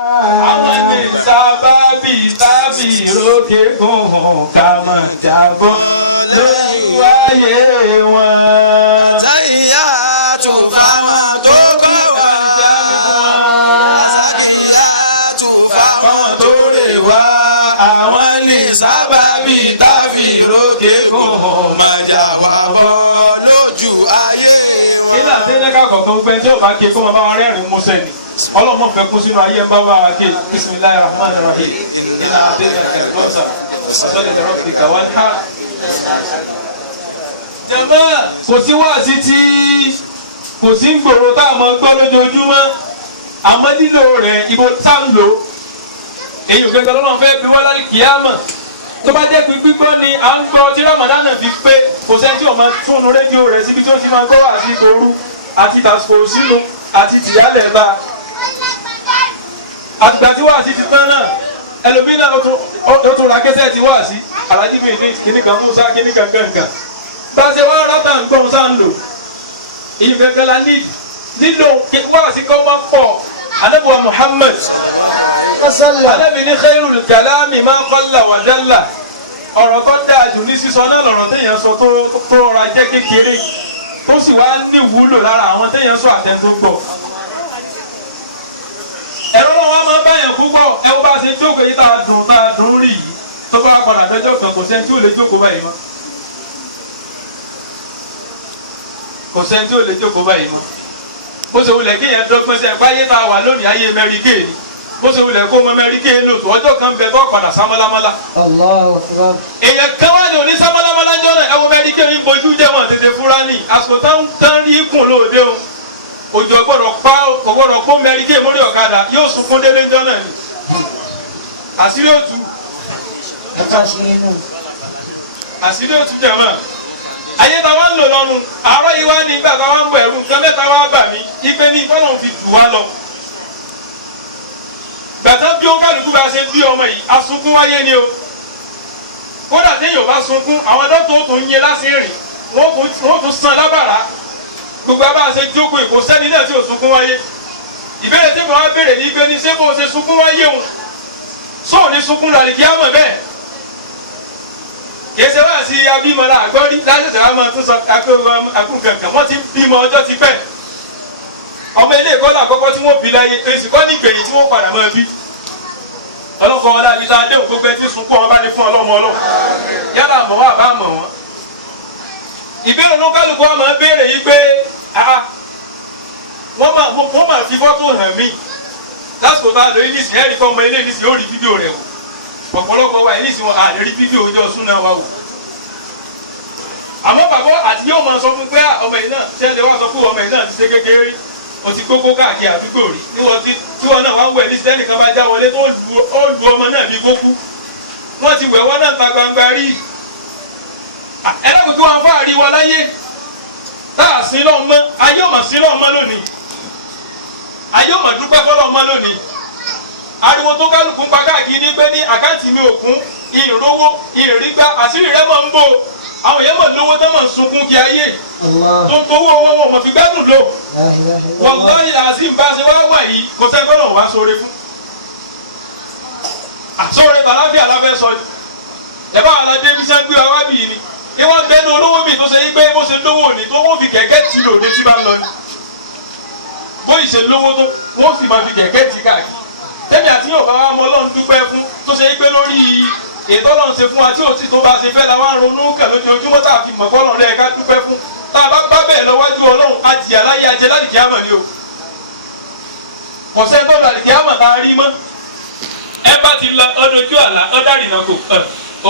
àwọn ní sábàbí tàbí rókè kùn ká mọ̀ jábọ́ lójú ayé wọn. Sáyà tún fáwọn tó kọ́ wá. Sáyà tún fáwọn tó lè wá. àwọn ní sábàbí tàbí rókè kùn máa jà wá bọ́ lójú ayé wọn. kí láti ní kákọ̀ tó ń pẹ́ tí ò bá ké kó máa bá wọn rẹ́rìn-ín músẹ́ ni ọlọ́mọ fẹ́ kún sínú ayé ń bá wa ké bisimilayi rahman rahim iná adéyẹ kẹrìndọ́sà ọ̀sọ́dẹ̀ lọ́rọ́ fi kàwá ní ha. jẹ̀mọ́ kò sí wáàsí tí kò sí ń gbòòrò tá a mọ̀ gbọ́ lójoojúmọ́ àmọ́ lílo rẹ̀ ibo tá ń lò èyí ò gẹ́gẹ́ lọ́nà fẹ́ bí wọ́n lálẹ́ kíámà tó bá jẹ́ gbígbọ́ ni à ń gbọ́ tí ramadana fi pé kò sẹ́ni tí ò máa túnú rédíò rẹ̀ síbi tí ó ti máa gbọ́ àti ìgbòru àti tàṣkò sínú àti tìyálẹ̀ bá àtìgbà tí wàásí ti tán náà ẹlòmínà ó tún ra kẹsẹ̀ tí wàásí alájí mi ní kíní kan Musa kíní kan kankan bá a ṣe wá rábà ń gbọ́n sá ń lò èyí kankan la nílò wàásí kọ́ máa pọ̀ anabuwa Muhammad anabi ní khairul kalami ma qalla wa jalla ọ̀rọ̀ tó dáa jù ní sísọ náà lọ̀rọ̀ téèyàn sọ tó rọra jẹ́ kékeré tó sì wá ní ìwúlò lára àwọn téèyàn sọ àtẹ̀ntó gbọ́. ẹ̀rọ náà wá máa báyàn púpọ̀ ẹ wọ́n bá ṣe jókòó yìí tá a dùn rí yìí tó bá padà dọ́jọ́ kan kò sẹ́ni tí ò lè jókòó báyìí mọ́. kò sẹ́ni tí ò lè jókòó báyìí mọ́. bó ṣe wulẹ̀ kéèyàn dọ́gbọ́n sẹ́yìn báyé tá a wà lónìí ayé mẹ́ríkè ni bó ṣe wulẹ̀ kó mọ mẹ́ríkè lòtò ọjọ́ kan bẹ bọ́ padà sámálámálá. èèyàn kan wá ní òní sámálámálá jọ náà ẹ wo mẹ́ríkè yìí bojú jẹ́ wọn tètè fúra ní àsìkò tán rí ikùn lóde o òjò gbọ́dọ̀ kó mẹ́ríkè mórí ọ̀kadà yóò sunkún délé ńjọ́ náà ni àṣírí òtún jẹ̀mọ́ ayé ta wá ń lò lọ́nu àárọ̀ yìí wá ní ìgbà tá wá ń bọ̀ ẹ̀rù nǹkan mẹ́ta wá bà mí ipe ní ìfọ́nà fi jù wá lọ gbàtà bí ó kálukú bá ṣe bí ọmọ yìí asunkún wáyé ni o kódà téèyàn bá sunkún àwọn dọ́tò tó ń yẹ lásì rìn wọ́n tún san lábàrá gbogbo abá ṣe jókòó ìkó sẹ́ni náà tí ò sunkún wáyé ìbéèrè tí mo wá béèrè ní ipe ní ṣé bó ṣe sunkún wáyé òun sóò ní sunkún lálẹ́ kí á mọ̀ bẹ́ẹ̀ kèsè wá sí abímọlá àgbọ́rí lásìkò àwọn ọmọ tó sọ akúnkankan wọ́n ti ń bímọ ọjọ́ ti pẹ́ ọmọ ilé ìkọ́lá àkọ́kọ́ tí wọ́n bí láyé èsì kọ́ ní ìgbẹ̀yìn tí wọ́n padà máa bí ọlọ́kọ̀ ọlá ibi tá a dé òkú gbẹ tí sunkún ọmọ bá ní fún ọlọ́mọ ọlọ́run yálà mọ̀ wá bá mọ̀ wọ́n. ìbéèrè ló kálukú wa máa ń béèrè yìí pé wọ́n máa fi fọ́tò hàn mí lásìkò tá a lò ní ìsìn ẹ̀rí fọ́mọ ilé ìsìn yóò rí fídíò rẹ̀ wò ọ̀pọ̀lọpọ̀ wa ní ìsìn wọn àlè rí fídíò ojú ọ̀sùn náà wá wò. àmọ́ bàbá àti yóò máa sọ fún pé ọmọ yìí náà ṣẹ́ńtẹ̀ wá sọ pé ọmọ yìí náà ti ṣe kékeré rí o ti gbogbo káàkiri àdúgbò rí tí wọn náà wá ń wẹ̀ ní sẹ́ni kan bá já wọlé tó lu ọmọ náà bí gbókú wọ́n ti wẹ̀ wọ́n náà ta gbangba rí ẹlẹ́kùn kí wọ́n fáàrí wa láyé tá a sin lọ́ọ́ mọ́ ayé ò mà sin lọ́ọ́ mọ́ lónìí ayé ò mà dúpẹ́ fọ́lọ́ọ́ mọ́ lónìí ariwo tó kálukú ń pa káàkiri ní pé ní àkáǹtì mi ò kún ìrówó ìrìgbà àṣírí rẹ mọ̀ ń bò àwọn èèyàn mọ̀ lówó tó mọ̀ ń sunkún kí ayé tó tówó owó mọ̀ fi gbádùn lò wallahi azim bá ṣe wá wà yìí kò sẹ́ gbọ́dọ̀ wá sóore fún àsóore tàlàfíà láfẹ́ sọ ni ẹ̀bá àlàdé bí sẹ́ ń gbé wa bì ní kí wọ́n bẹ́nu olówó bì tó ṣe yí pé bó ṣe lówó ni tó wọ́n fi kẹ̀kẹ́ tì lòdì tí bá ń lọ ni bó ìṣe lówó tó wọ́n fi máa fi kẹ̀kẹ́ tì káàkiri tẹ́mi àti yóò bá wa mọ ọlọ́run dúpẹ́ fún tó ṣe yí pé lórí ètò ọlọ́run ṣe fún wa tí ò tí tó bá ṣe fẹ́ la wá ń ronú kẹ̀ lójoojúmọ́ tá a fi mọ̀ bọ́ọ̀lù rẹ̀ ká dúpẹ́ fún tá a bá bá bẹ́ẹ̀ lọ́wájú ọlọ́run á jìyà láyé ajẹ́ láti kí á mọ̀ ní o ọ̀sẹ̀ tó láti kí á mọ̀ tá a rí mọ́ ẹ bá ti lọ ọdún ojú àlá ọ̀dàrí náà kò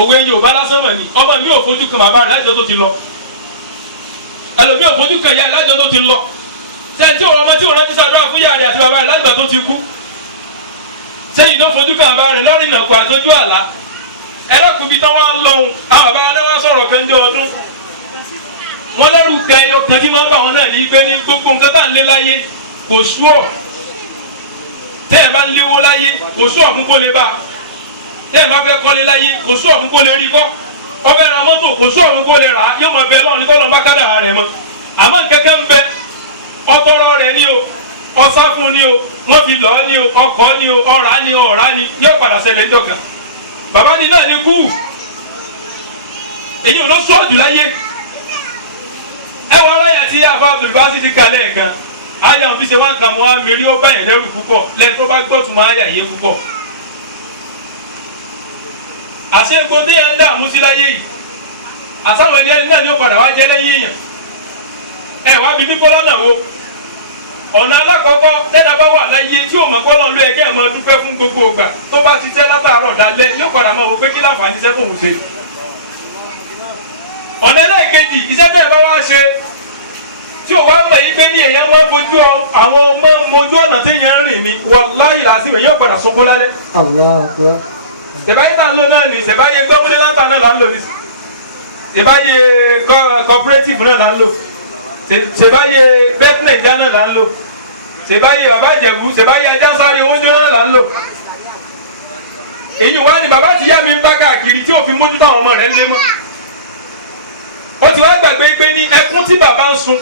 òwe Yorùbá lásán mọ̀ ní ọmọ mi ò fojú kan bàbá rẹ̀ lájọ́ tó ti lọ ẹlòmí ò fojú kan ìyá rẹ̀ lájọ́ tó ti lọ sẹ́yìn tí ọmọ tí wọ́n rántí sàdúrà fún ìyá rẹ̀ àti bàbá rẹ̀ lájọ́ tó ti kú sẹ́yìn náà fojú kan bàbá rẹ̀ lọ́rìn náà kò àtọ́jú àlá ẹlẹ́kùnbi tán wá ń lọ́hùn àwọn bàbá wọn wá sọ̀rọ̀ kan jẹ́ ọdún wọn lẹ́rù kan ẹyọ kan tí máa ń bà wọn náà ní gbé ní gbogbo nǹkan tá à ń lé láyé kò sú ọ̀ tẹ́ ẹ bá ń léwó láyé kò sú ọ̀ fún kó lè bá tẹ́ ẹ bá fẹ́ kọ́lé láyé kò sú ọ̀ fún kó lè rí kọ́ ọbẹ̀ ra mọ́tò kò sú ọ̀ fún kó lè rà á yóò mọ bẹ lọ́ọ̀ ní kọ́lọ́ bá kádà rẹ̀ mọ́ àmọ́ kẹ́kẹ́ ń bẹ ọtọ́rọ̀ rẹ̀ ní o ọsá fún ni o wọ́n fi lọ́ọ́ ni o ọkọ̀ ni o ọ̀rá ni o ọ̀rá ni yóò padà ṣẹlẹ̀ ńjọ́ kan bàbá ni náà ni kú èyí ò ló sọ jù láyé ẹ wọ ọ̀rọ̀ yẹn tí àfa Abdulbasi ti kalẹ̀ kan ayé àwọn fi ṣe wá nǹkan mọ́ àmì rí ó bá yẹn lẹ́rù púpọ̀ lẹ́yìn tó bá gbọ́ tún máa yà yé púpọ̀ àṣẹ epo tí yẹn ń dààmú sí láyé yìí àtàwọn ẹni náà ni ó padà wá jẹ́ lẹ́yìn èèyàn ẹ wá bí bíbọ́ lọ́nà wo ọ̀nà alákọ̀ọ́kọ́ lẹ́dà bá wà láyé tí ò mọ̀ kọ́ lọ́n ló yẹ kẹ́ ẹ̀ mọ́ dúpẹ́ fún gbogbo ògbà tó bá ti tẹ́ látàárọ̀ dalẹ́ yóò padà máa wò pé kí láǹfààní iṣẹ́ tóun ṣe. ọ̀nà ẹlẹ́ẹ̀kejì iṣẹ́ tẹ́ ẹ bá wá ṣe tí ò wá mọ̀ yí pé ní èèyàn máa fojú àwọn ọmọ mojú ọ̀nà téèyàn ń rìn ní wàláhì làásìmọ̀ yóò padà sunkún lálẹ́. ṣèbáyé tá à ń lò náà ní ṣèbáyé gbọ́múlé látà náà là ń lò ní ṣèbáyé cooperative náà là ń lò ṣèbáyé bẹ́tìnẹ̀ ìjà náà là ń lò ṣèbáyé bàbá ìjẹ̀bú ṣèbáyé ajásáré owó jóná náà là ń lò. èyí wá ní bàbá àtìyá mi ń bá káàkiri tí òfin mójútó àwọn ọmọ rẹ̀ ń lé mọ́. ó ti wá gbàgbé pé ní ẹkún tí bàbá ń sun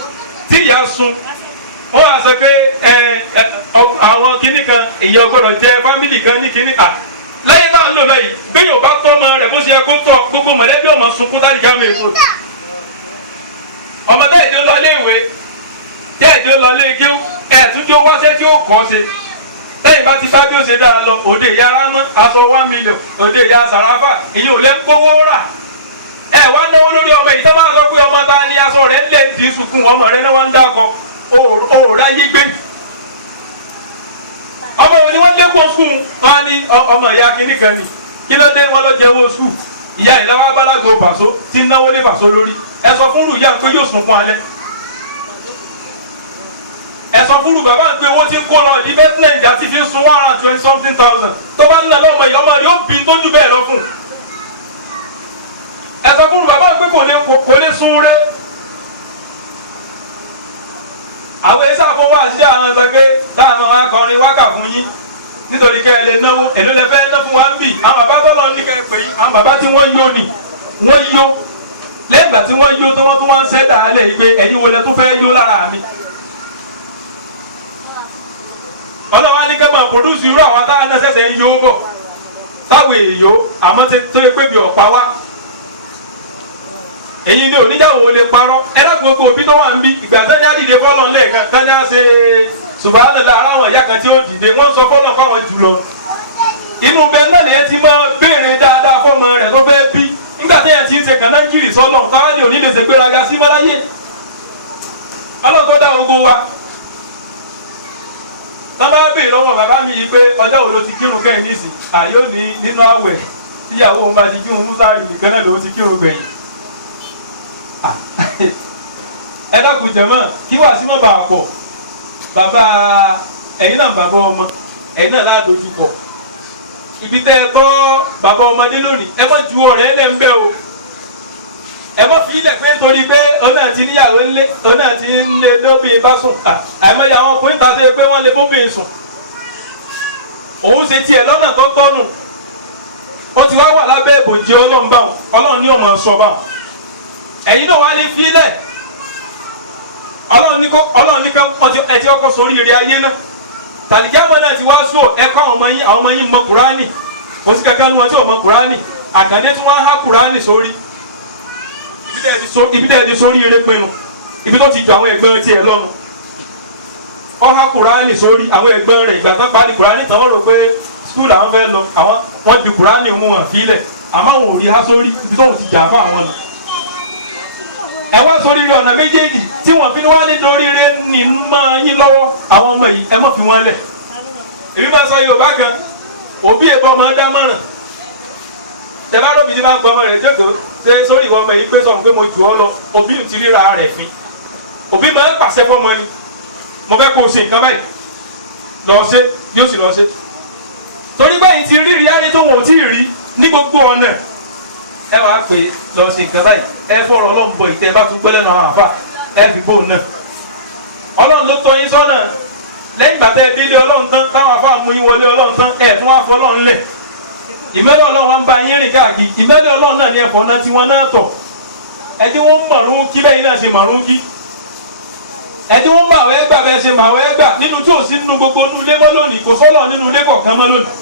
tí ìyá ń sun ó wá sọ pé àwọn kinní kan ìyá ọgbọ́dọ̀ jẹ fámìlì kan ní kinní à lẹ́yìn náà ń lò lọ́yìí bẹ́ẹ̀ yóò bá tọ́ ọmọ rẹ̀ bó ṣe yẹ kó tọ́ gbogbo mọ̀lẹ́bí ọmọ sunkún tálí jáàmù èso ọmọ tẹ́ ìdí ó lọ léèwé tẹ́ ìdí ó lọ léèkéwú ẹ̀ẹ́dúnjó wáṣẹ́ tí ó kọ́ ṣe lẹ́yìn bá ti bá bí ó ṣe dára lọ òde ìyá rámọ́ aṣọ 1 million òde ìyá sàráfà ìyẹn ò lè ń kówó rà ẹ wá náwó lórí ọmọ yìí tó máa sọ pé ọmọ ta ni aṣọ rẹ̀ ń lè ti sunkún ọmọ rẹ̀ náà wá ń dákọ òòrá yí gbé ọmọ òní wọ́n lé kó sùn wá ní ọmọ ìyá kínní kan ni kí ló dé wọn lọ jẹ owó sùn ìyá ìlàwọ abálágbó bàṣọ tí ń náwó lé bàṣọ lórí ẹ sọ fún rúùyà pé yóò sunkún alẹ́ ẹ sọ fún rúù bàbá pé owó tí ń kó lọ ní bẹ́tìnẹ̀ ìjà ti fi ń sun 120,000 tó bá ń nà lọ́mọ ìyá ọmọ rẹ̀ ó bí tójú bẹ́ẹ̀ lọ fún ẹ sọ fún rúù bàbá pé kò lè sun rẹ àwọn èsì àfọwọ́ àṣìṣe àwọn ẹgbẹ́ láàánú akọrin wákà fún yín nítorí kẹ́ ẹ lè náwó èló lè fẹ́ ná fún wa ń bì àwọn bàbá tó lọ ní kẹ́ ẹ pè yí àwọn bàbá tí wọ́n yó ni wọ́n yó lẹ́yìn ìgbà tí wọ́n yó tó wọ́n tún wá ń ṣẹ́dá alẹ́ yìí pé ẹ̀yin wo lẹ tún fẹ́ yó lára mi. ọlọ́wọ́ ní kẹ́ máa pòdúsì irú àwọn táwọn náà ṣẹ̀ṣẹ̀ ń yó bọ̀ táwọn èèyó àmọ́ tó yẹ pé bí ọ̀pá wá èyí ni oníjàwó lè parọ́ ẹ lágbègbè òbí tó wà ń bí ìgbà tẹ́ni àdìdè fọ́lọ́ lẹ́ẹ̀kan tẹ́ni á ṣe subhanallah ara àwọn ìyá kan tí ó dìde wọ́n sọ fọ́lọ́ fáwọn jù lọ. inú bẹ́ẹ̀ náà lèyẹn ti máa béèrè dáadáa fọ́mọ rẹ̀ tó fẹ́ bí nígbà tẹ́yẹ ti ń ṣe kàn náà kiri sọ́lọ̀ táwọn ní òní lè ṣe gbéraga sí mọ́láyé. ọlọ́tọ́ dá ogo wa. tá bá béèrè lọ́wọ́ bàbá mi yìí pé ọjọ́ wo ló ti kírun kẹ́hìn nísìn àyò ní nínú àwẹ̀ tíyàwó òun bá ti kírun músárì nìkan náà ló ti kírun gbẹ̀yìn. ẹ dákun jẹ̀mọ́ kí wàá sí mọ́ bàá pọ̀ bàbá ẹ̀yin náà bàbá ọmọ ẹ̀yin náà láàdójú pọ̀ ibi tẹ́ ẹ tọ́ bàbá ọmọdé lónìí ẹ má ju ọ̀rẹ́ ẹ̀ lẹ́ ń bẹ́ o ẹ má fi ilẹ̀ pé nítorí pé òun náà ti níyàwó ńlé òun náà ti ń lé dóbìnrin bá sùn àìmọye àwọn ọkùnrin ta ṣe pé wọ́n lè bóbìnrin sùn òun ṣe tiẹ̀ lọ́nà tó tọ́nù ó ti wá wà lábẹ́ ìbòjì ọlọ́run báwọn ọlọ́run ní ọmọ sọ báwọn ẹ̀yin náà wá ní fílẹ̀ ọlọ́run ní ká ẹtí ọkọ̀ sórí ire ayé náà tàlìkíámọ̀ náà ti wá sọ ẹ̀kọ́ àwọn ọmọ yín mọ kùránì kò sí kankan ní wọn tí ò mọ kùránì àkàndé tí wọ́n á há kùránì sórí ibi tẹ́ ẹ ti sórí ire pinnu ibi tó ti jọ àwọn ẹ̀gbọ́n tiẹ̀ lọ́nu ọ há kùránì sórí àwọn ẹ̀gbọ́n rẹ̀ ìgbà tán parí kùránì tán wọ́n rò pé skul àwọn fẹ́ lọ wọ́n di kùránì mú wọn fílẹ̀ àmọ́ àwọn ò rí há sórí ibi tó ti jà fún àwọn nù ẹ wá sórí ire ọ̀nà méjèèjì tí wọ́n fi wá ní dorí ire ní máa yín lọ́wọ́ àwọn ọmọ yìí ẹ mọ̀ fi wọ́n lẹ̀ èmi máa sọ Yorùbá kan òbí èbọ ọmọ dá mọ̀ràn tẹ̀bá lóbi tí bá gbọ́ ọmọ rẹ̀ jókòó ṣe sórí ìwọ ọmọ yìí pé sọ̀rọ̀ pé mo jù ọ́ lọ òbí ti ríra rẹ̀ fín òbí máa ń pàṣẹ fọ́mọ ni mo fẹ́ kó o ṣe nǹkan báyìí lọ ṣe yóò sì lọ ṣe torí báyìí ti rí ayé tó wọn ò tí ì rí ní gbogbo ọ̀nà ẹ wàá pè lọ ṣe nǹkan báyìí ẹ fọ̀rọ̀ Ọlọ́run bọ̀ ìtẹ́ bá tún gbẹ́lẹ́ náà àwọn àfà ẹ fi bóun náà Ọlọ́run ló tọ́ yín sọ́nà lẹ́yìn ìgbà tẹ́ ẹ délé Ọlọ́run tán táwọn àfà mú yín wọlé Ọlọ́run tán ẹ tún wá fọ́ Ọlọ́run lẹ̀ ìmẹ́lẹ̀ Ọlọ́run wa ń bá yín rìn káàkiri ìmẹ́lẹ̀ Ọlọ́run náà ní ẹ̀fọ́ náà tí wọ́n náà tọ̀ ẹ tí wọ́n mọ̀rún kí bẹ́yìn náà ṣe mọ̀rún kí ẹni wọ́n máa wẹ́ gbà bẹ́ẹ̀ ṣe máa wẹ́ gbà nínú tí ò sí nínú gbogbo inú ilé mọ́ lónìí kò sọ́lọ̀ nínú ilé kọ̀ọ̀kan mọ́ lónìí.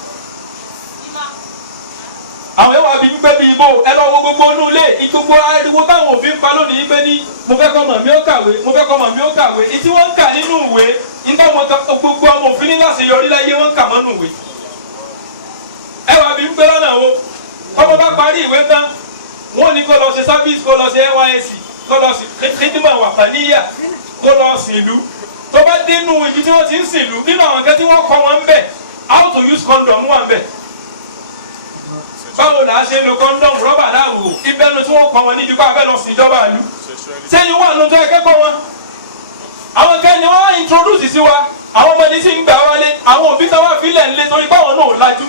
àwọn ẹwà bíi pípẹ́ bíi ibo ẹ lọ wo gbogbo inú ilé gbogbo ariwo táwọn òfin pa lónìí yìí pé ní mo fẹ́ kọ́ mọ̀ mi ó kàwé mo fẹ́ kọ́ mọ̀ mi ó kàwé ìtí wọ́n ń kà nínú ìwé nígbà gbogbo ọmọ òfin ní láti yọrí láyé wọ́n ń kà mọ́nú ìwé. ẹwà bíi pípẹ́ lọ́nà wo ọmọ bá parí ìwé tán wọ́n ní kó lọ ṣe service kó lọ ṣe NYSC kó lọ sí kíndìmọ̀ wàfàníyà kó lọ sìnlú tó bá dénú ibi tí wọ́n ti ń sìnlú nínú àwọn nǹkan tí wọ́n kọ́ wọn ń bẹ̀ how to use condom wà ń bẹ̀. báwo là á ṣe lo condom rọ́bà dáàbò ìbẹ́nu tí wọ́n kọ́ wọn níbi bá abẹ́ lọ sí ìjọba ìlú sẹ́yìn wà lóun tó yẹ kẹ́kọ̀ọ́ wọn. àwọn kan ni wọ́n introduce sí wa àwọn ọmọdé sì ń gbà wálé àwọn òbí náà wà fílẹ̀ ńlẹ̀ torí báwọn náà lajú.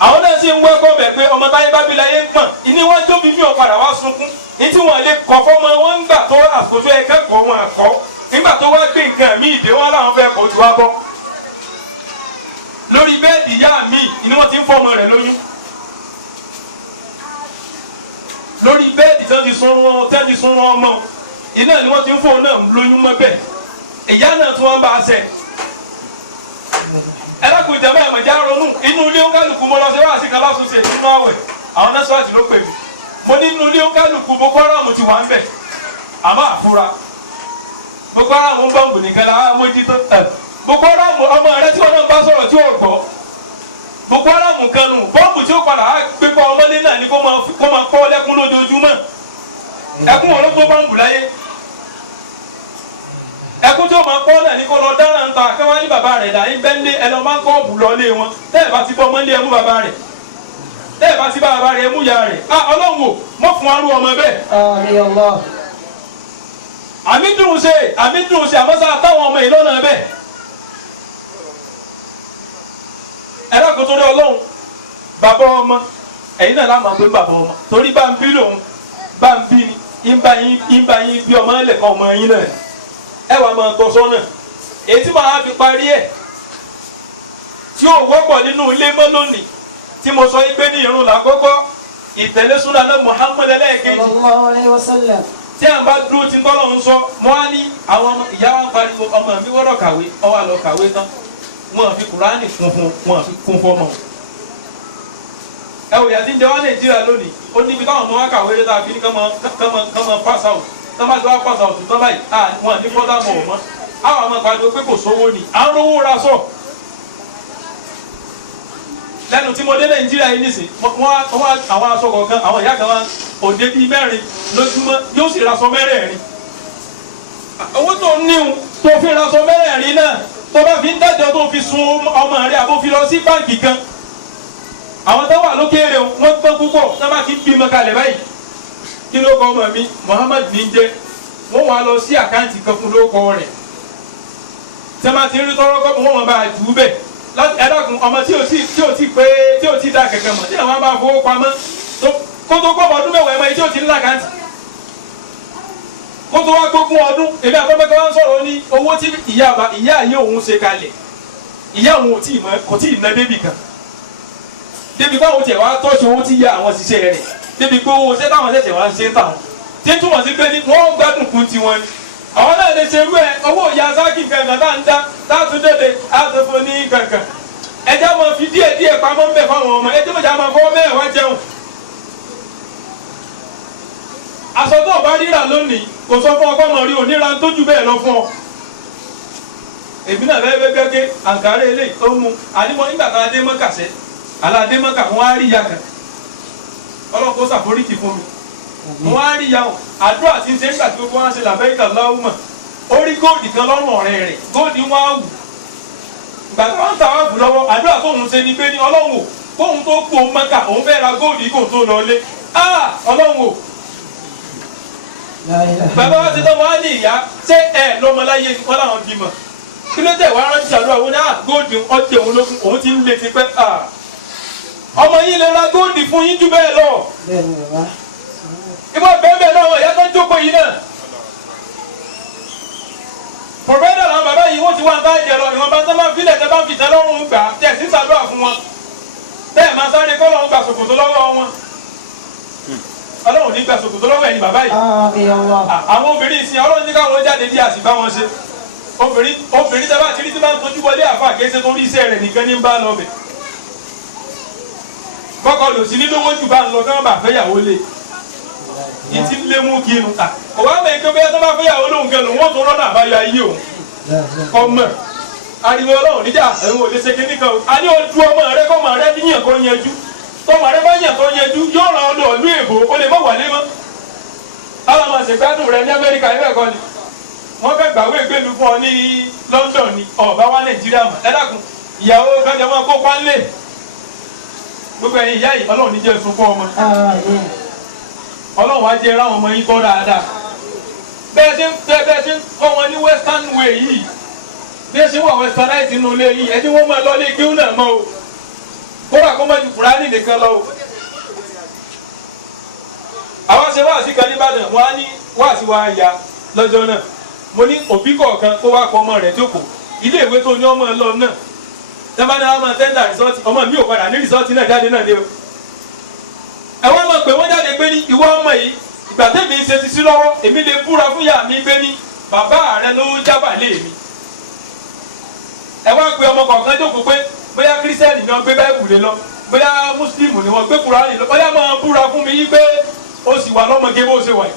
àwọn náà sì ń wẹ́kọ̀ bẹ̀ pé ọmọ táyé bá bí láyé ń pọ̀n ìní wọn tó bí mi ò padà wá sunkún ní tí wọn lè kọ́ fọ́mọ wọn ń gbà tó àkójọ ẹ̀kẹ́kọ̀ọ́ wọn àkọ́ nígbà tó wá gbé nǹkan mi ìdè wọn làwọn fẹ́ kó ju wá bọ́. lórí bẹ́ẹ̀dì ìyá mi ni wọ́n ti ń fọmọ rẹ̀ lóyún. lórí bẹ́ẹ̀dì tẹ́ ti sún ọmọ iná ni wọ́n ti ń fọ náà lóyún mọ́ bẹ́ẹ̀ ìyá náà tí wọ́n bá a sẹ́. ẹlẹ́kùn ìjàmbá ẹ̀mọ̀já ronú inú ilé ó kálukú mo lọ sí wáàsí kan lásùnṣe nínú àwẹ̀ àwọn nẹ́sọ̀tì ló pè mí mo ní inú ilé ó kálukú Boko Haram ti wà ń bẹ̀ àmọ́ àfúrá Boko Haram ń bọ̀m̀bù nìkan la mójútó Boko Haram ọmọ rẹ tí wọn náà bá sọ̀rọ̀ tí ò gbọ́ Boko Haram kan nù bọ́ọ̀bù tí ó padà á gbé pa ọmọdé náà ni kó máa kọ́ lẹ́kún lójoojúmọ́ ẹkún wọn ló tó bọ́ọ̀bù láyé ẹkún tí ó máa kọ́ náà ni kó lọ dáná ń ta káwá ní bàbá rẹ̀ dà ní bẹ́ńdé ẹ lọ máa ń kọ́ ọ̀bù lọ lé wọn tẹ́ẹ̀ bá ti bọ́ ọmọdé ẹ mú bàbá rẹ̀ tẹ́ẹ̀ bá ti bá bàbá rẹ̀ ẹ mú ìyá rẹ̀ Ọlọ́run wò mọ́ fún arú ọmọ bẹ́ẹ̀. àmì dùn ṣe àmọ́ sáà táwọn ọmọ yìí lọ́nà bẹ́ẹ̀. ẹ̀rọ kò torí Ọlọ́run bàbá ọmọ ẹ̀yin náà láwọn pé bàbá ọmọ torí bá ń bí lòun bá ń bí ni ń bá yín bí ọmọ ẹlẹ́kọ̀ọ́ ọmọ yín náà ẹ wà máa tọ́ sọ́nà èyí tí màá fi parí ẹ̀ tí ó wọ́pọ̀ nínú ilé mọ́ lónìí tí mo sọ pé ní irun làkọ́kọ́ ìtẹ̀lé súnà náà Muhammad ẹlẹ́ẹ̀kejì sallallahu alaihi wasallam. tí à ń bá dúró tí ń tọ́lọ̀ ń sọ mọ́ á ní àwọn ìyá wa ń pariwo ọmọ mi wọ́rọ̀ kàwé ó wá lọ kàwé tán wọn fi Kùránì funfun wọn fi kún fọmọ. ẹ wò yàtí ń jẹ wá Nàìjíríà lónìí ó níbi táwọn ọmọ wa kàwé lé tàbí ní kọ́mọ pass out tọ́mọ tí wọ́n pass out tán báyìí wọn ní fọ́dà mọ̀ ọ̀mọ́ àwọn ọmọ pariwo pé kò sówó ni à ń rówó ra sọ. lẹ́nu tí mo dé Nàìjíríà yìí nìsín wọ́n àwọn aṣọ kọ̀ọ̀kan àwọn ìyá kan wá òde bíi mẹ́rin lójúmọ́ yóò sì raṣọ mẹ́rẹ̀ẹ̀rin owó tó níhun tó fi raṣọ mẹ́rẹ̀ẹ̀rin náà tó bá fi ń dájọ́ tó fi sun ọmọ rẹ̀ àbó fi lọ sí báǹkì kan àwọn tó wà lókèèrè wọ́n gbọ́ púpọ̀ tó bá ti ń bímọ kalẹ̀ báyìí kí ló kọ ọmọ mi Muhammad ní jẹ́ wọ́n wá lọ sí àkáǹtì kan fún lóko rẹ̀ tí wọ́n ti ń rí tọ́rọ́ kọ́ wọ́n bá jù ú bẹ̀ ẹ̀dọ́kùn ọmọ tí ò tí dá kẹ̀kẹ́ mọ̀ tí àwọn bá fowó pamọ́ kótó gbọ́ ọdún mẹ́wàá ẹ̀mọ́ tí ò tí ń lákàntì kótó wá gbógun ọdún èmi àtọ́mẹ́kẹ́ wá ń sọ̀rọ̀ ní owó tí ìyá ayé òun ṣe kalẹ̀ ìyá òun kò tí ì ná débì kan débi báwo tiẹ̀ wá tọ́jú owó tí ya àwọn ṣiṣẹ́ rẹ̀ débi pé owó ṣẹ́ táwọn ṣẹ̀ṣẹ̀ wá ń ṣe ń tàwọn tí ń túmọ̀ sí pé ní wọ́n gbádùn kún tiwọn ni àwọn náà lè ṣerú ẹ owó ìyá sákì kankan tá ń dá láti dédé àtúnfò ní kankan ẹjẹ́ máa fi díẹ̀ pamọ́ ń bẹ̀ fáwọn ọmọ ẹjẹ́ mọ̀jà máa fọwọ́ mẹ́rin wá jẹun. aṣọ tó o bá ríra lónìí kò sọ fún ọgbọ́n mọ̀ rí oníra tó jù bẹ́ẹ̀ lọ fún ọ. èmi náà fẹ́ gẹ́gẹ́ àǹkárá eléyìí tó mú ànímọ́ nígbà kan adé mọ́kàṣẹ́ aládé mọ́kà wọ́n á rí ya kan ọlọ́kọ́ sàforíkì fún mi wọ́n á rí ya àdúrà tí ń ṣe nígbà tí gbogbo wọn ṣe làbẹ́yìká láwùmọ̀ ó rí góòdì kan lọ́rùn ọ̀rẹ́ rẹ̀ góòdì wọn á wù ìgbà tí wọ́n ń tàwa bù lọ́wọ́ àdúrà tóun ṣe ni pé ní ọlọ́run kóun tó kú òun mọ́kà òun fẹ́ ra góòdì kóun tó lọ lé ọlọ́run bàbá wa ti tọ́ wọn á ní ìyá ṣé ẹ lọ́mọláyé wọn làwọn bímọ kí ló dé wàá rántí àdúrà wọn ní góòdì ọtí òun lókun òun ti ń lé ti pẹ́ ọmọ yìí lè ra góòdì fún yín jù bẹ́ẹ̀ lọ. ìbọn bẹ́ẹ̀ náà wọ̀ ìyá tó ń jókòó yìí náà. pọ̀fẹ́dà làwọn bàbá yìí wọ́n ti wá ń bá ẹ̀jẹ̀ lọ ìwọ̀n bá ń sábà fílẹ̀ tẹ́ bá ń fi tẹ́ lọ́rùn gbà tẹ̀ sí ṣàdúrà fún wọn. bẹ́ẹ̀ máa sáré kọ́ lọ́run gbà ṣòkòtò lọ́wọ́ wọn. ọlọ́run nígbà sòkòtò lọ́wọ́ ẹ̀yin bàbá yìí. àwọn obìnrin ìsìn ọlọ́run ní káwọn jáde bí àsìbá wọn ṣe obìnrin tẹ́ bá ti rí tí bá ń tọ́jú wọlé àfa kéésì torí iṣẹ́ rẹ̀ nìkan ní ń bá lọ bẹ̀. kọ́kọ́ lò sí nínú owó jù bá ń lọ káwọn bá fẹ́yàwó lé ìtì lé mú kí inú. ọ̀wá mẹ́rin tó bẹ́ẹ̀ tó bá fẹ́yàwó lóhùn kẹlù wọ́n tó rọ́nà àbáyọ ayé òun ọmọ ariwo ọlọ́run níjà ẹ̀rùn òde ṣe kíní kan a ní ojú ọmọ rẹ kọ́mọ rẹ níyàn kó yanjú tọ́mọ rẹ bá yàn kó yanjú yóò ràn ọ́ lọ ìlú èbó ó lè má wálé mọ́. àwọn ọmọ ṣègbádùn rẹ ní Amẹ́ríkà ẹ̀rọ ẹ̀kọ́ ni wọ́n fẹ́ gbàwé ìgbélu fún ọ ní London ni ọ̀bá wá Nàìjíríà mọ̀ ẹ dákun ìyàwó kájà máa kó pánlé gbogbo ẹ̀yin ìyá yìí ọlọ́run ní jẹ́ sunkún ọmọ ọlọ́run wá jẹ́ ráwọn ọmọ yín tọ́ dáadáa bẹ́ẹ̀ ṣe ń kọ́ wọn ní western way yìí bí ẹ ṣe wà westernize nínú ilé yìí ẹni wọ́n máa lọ lé kí ó náà mọ́ o kódà kó má ju Kùránì nìkan lọ o. àwọn ṣe wáàsí kan nìbàdàn wọn á ní wáàsí wa ya lọ́jọ́ náà mo ní òbí kọ̀ọ̀kan kó wá kọ́ ọmọ rẹ̀ jókòó ilé ìwé tó ní ọmọ lọ náà tẹ́lẹ̀ náà máa tẹ́ndà rìsọ́ọ̀tì ọmọ mi ò padà ní rìsọ́ọ̀tì náà jáde náà dé o. ẹ wá mọ̀ pé wọ́n jáde pé ní ìwọ ọmọ yìí ìgbà tẹ́mi ṣe ti sí lọ́wọ́ èmi lè búra fún yà mí pé ní bàbá rẹ ló jábàlé mi. ẹ wá pe ọmọ kọ̀ọ̀kan jókòó pé bóyá kírísítẹ́nì náà gbé báyìí kùlé lọ bóyá mùsùlùmí ni wọ́n gbé Kùránì lọ bóyá máa búra fún mi yí pé ó sì wà lọ́mọge bó ṣe wà yìí.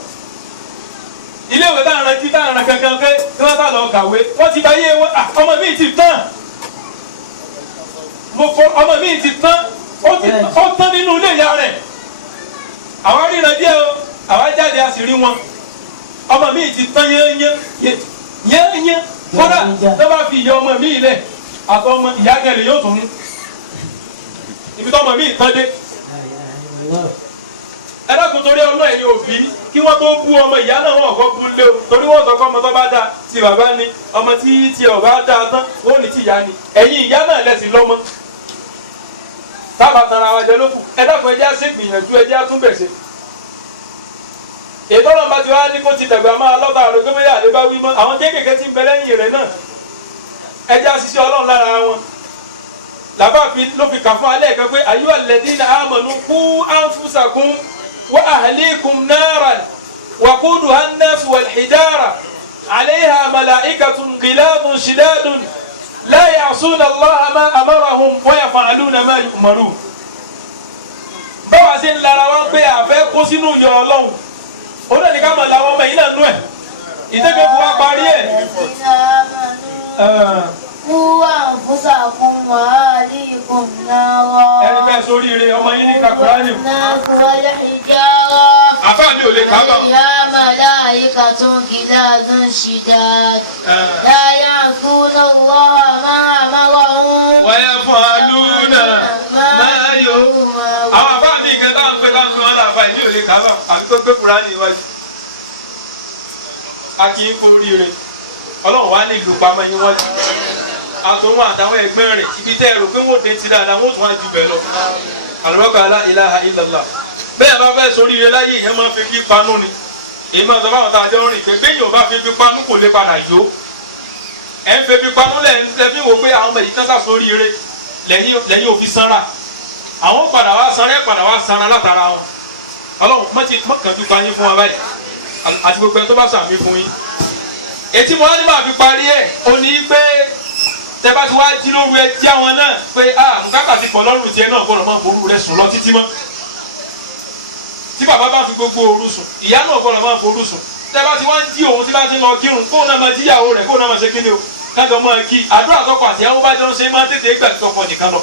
ilé ìwé táwọn ará kankan pé kí wọ́n bá lọ kàwé wọ́n ti bá yé wọn ọmọ mi ti tán ọmọ mi ti tán ó tán nínú ilé ìyá rẹ̀ àwa ríran díẹ̀ o àwa jáde a sì rí wọn ọmọ mi ti tán yẹ́nyẹ́ kódà tó bá fi ìyá ọmọ mi lẹ̀ àtọ ọmọ ìyá gẹ̀lẹ̀ yóò tún mú ibi tó ọmọ mi tán dé. ẹ dákun torí ọlọ́ ẹ̀yin òbí kí wọ́n tó bú ọmọ ìyá náà wọ́n kọ́ bú lé o torí wọ́n sọ pé ọmọ tó bá dáa ti bàbá ni ọmọ tí tiẹ̀ ò bá dáa tán ó ní ti ìyá ni ẹ̀yin ìyá náà lẹ́sìn lọ́mọ tábà tanra wa jẹ lókù ẹ dákun ẹjẹ́ á ṣègbìyànjú ẹjẹ́ á tún bẹ̀ṣẹ̀. ètò ọlọ́mọba ti wá ní kó ti dàgbà máa lọ́ba àrò gbé mẹ́yà àdébá wí mọ́ àwọn kéékèèké ti ń bẹ lẹ́yìn rẹ̀ náà ẹjẹ́ á ṣiṣẹ́ Ọlọ́run lára wọn. làbáàfin ló fi kà fún alẹ́ kan pé ayyuhal ladhina amanu qu anfusakum wa ahlikum naran waquduha an-nas wal hijara 'alayha mala'ikatun ghiladun shidadun la ya'suna Allaha ma amarahum wa yaf'aluna ma yu'marun. báwa ṣe ń lara wọn pé àfẹ́ kó sínú ìyọ Ọlọ́run ó náà ní ká mọ̀ làwọn ọmọ yìí náà nú ẹ̀ ìdẹ́gbẹ́ fún wa parí ẹ̀. Qu anfusakum wa ahlikum nara. ẹni bẹ́ẹ̀ sórí ire ọmọ yìí ní Kùránì. wal hijara. àfáàní ò lè kà á bọ̀. ya malaikatun ghiladun shidad. la ya'suna Allaha ma amarahum. wa yaf'aluna ma yu'marun. àwọn àfáàní ìkẹ́ bá ń pẹ́ bá ń pẹ́ wọn láàfáà ìdí ò lè kà á bọ̀ àbí tó gbé Kùránì iwájú. a kì í kó oríire Ọlọ́run wá ní ìlú pamọ́ yín wọ́n jù àtòwọn àtàwọn ẹgbẹ́ rẹ̀ ibi tẹ́ ẹ rò pé wọ́n dé ti dáadáa wọ́n tún wá ju bẹ́ẹ̀ lọ. àlùbọ́kọ̀ la ilaha illallah bẹ́ẹ̀ bá fẹ́ sórí ire láyé ìyẹn máa ń fi fi panú ni èyí máa sọ fáwọn tá a jọ ń rìn pé béèyàn bá fi fi panú kò lè padà yó ẹ̀ ń fi fi panú lẹ́ẹ̀fi wò pé àwọn ọmọ yìí tán sá sórí ire lẹ́yìn òfin sanra àwọn padà wá sanra látara wọn Ọlọ́run mọ̀kànjú pa yín fún wa báyìí àti gbogbo ẹni tó bá sàmì fún yín ètí mo wá ní máa fi parí ẹ̀ ó ní pé tẹ́bá ti wá jí lóru ẹ tí àwọn náà pé nǹkan ti pọ̀ lọ́rùn tiẹ̀ náà gbọ́dọ̀ máa ború rẹ sùn lọ títí mọ́ tí bàbá bá fi gbogbo òru sùn ìyá náà gbọ́dọ̀ máa ború sùn tẹ́bá ti wá ń jí òun tí bá ti lọ kírun kó náà máa jíyàwó rẹ̀ kó náà máa ṣe kíni o kájọ máa kí àdúrà tọkọ àti ìyàwó bá jọ ń ṣe máa tètè gbà tọkọ nìkan lọ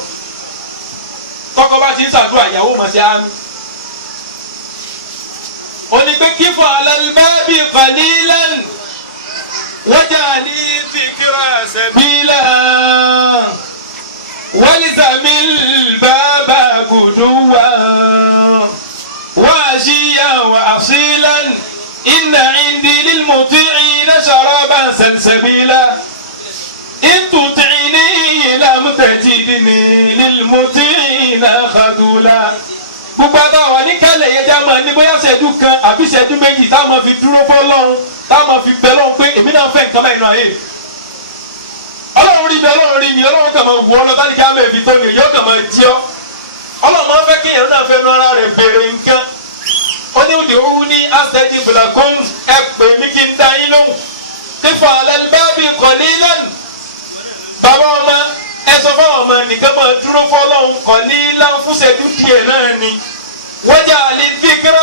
tọkọ bá ti ń ṣàdúrà ìyàwó máa ṣe àmì. ó ní pé kífọ̀ alálùbábì qalilan wajani fikra sabila walizamil baba guduwa washiya wa asilan inna indi lilmuti'ina sharaban salsabila in tuti'ini lam tajidni lilmuti'ina khadula. gbogbo àtàwọn oníkàlẹ̀ yẹn já máa ní bóyá ṣẹ́jú kan àbí ṣẹ́jú méjì tá a máa fi dúró fọ́lọ́run tá a máa fi bẹ lọ́run pé èmi náà fẹ́ nǹkan báyìí náà yé Ọlọ́run rí bẹ Ọlọ́run rí ni Ọlọ́run kàn máa wù ọ́ lọ bá ní kí á máa fi tó ni yóò kàn máa jí ọ́ Ọlọ́run máa fẹ́ kí èèyàn náà fẹ́ nu ara rẹ̀ béèrè nǹkan ó ní ud'uni astajib lakum ẹ pè mí kí n dá yín lóhùn qifu ala al-babi qalilan bàbá ọmọ ẹ sọ fún ọmọ nìkan máa dúró fọlọ́hún qalilan fún ṣẹ́jú díẹ̀ náà ni waj'al dhikra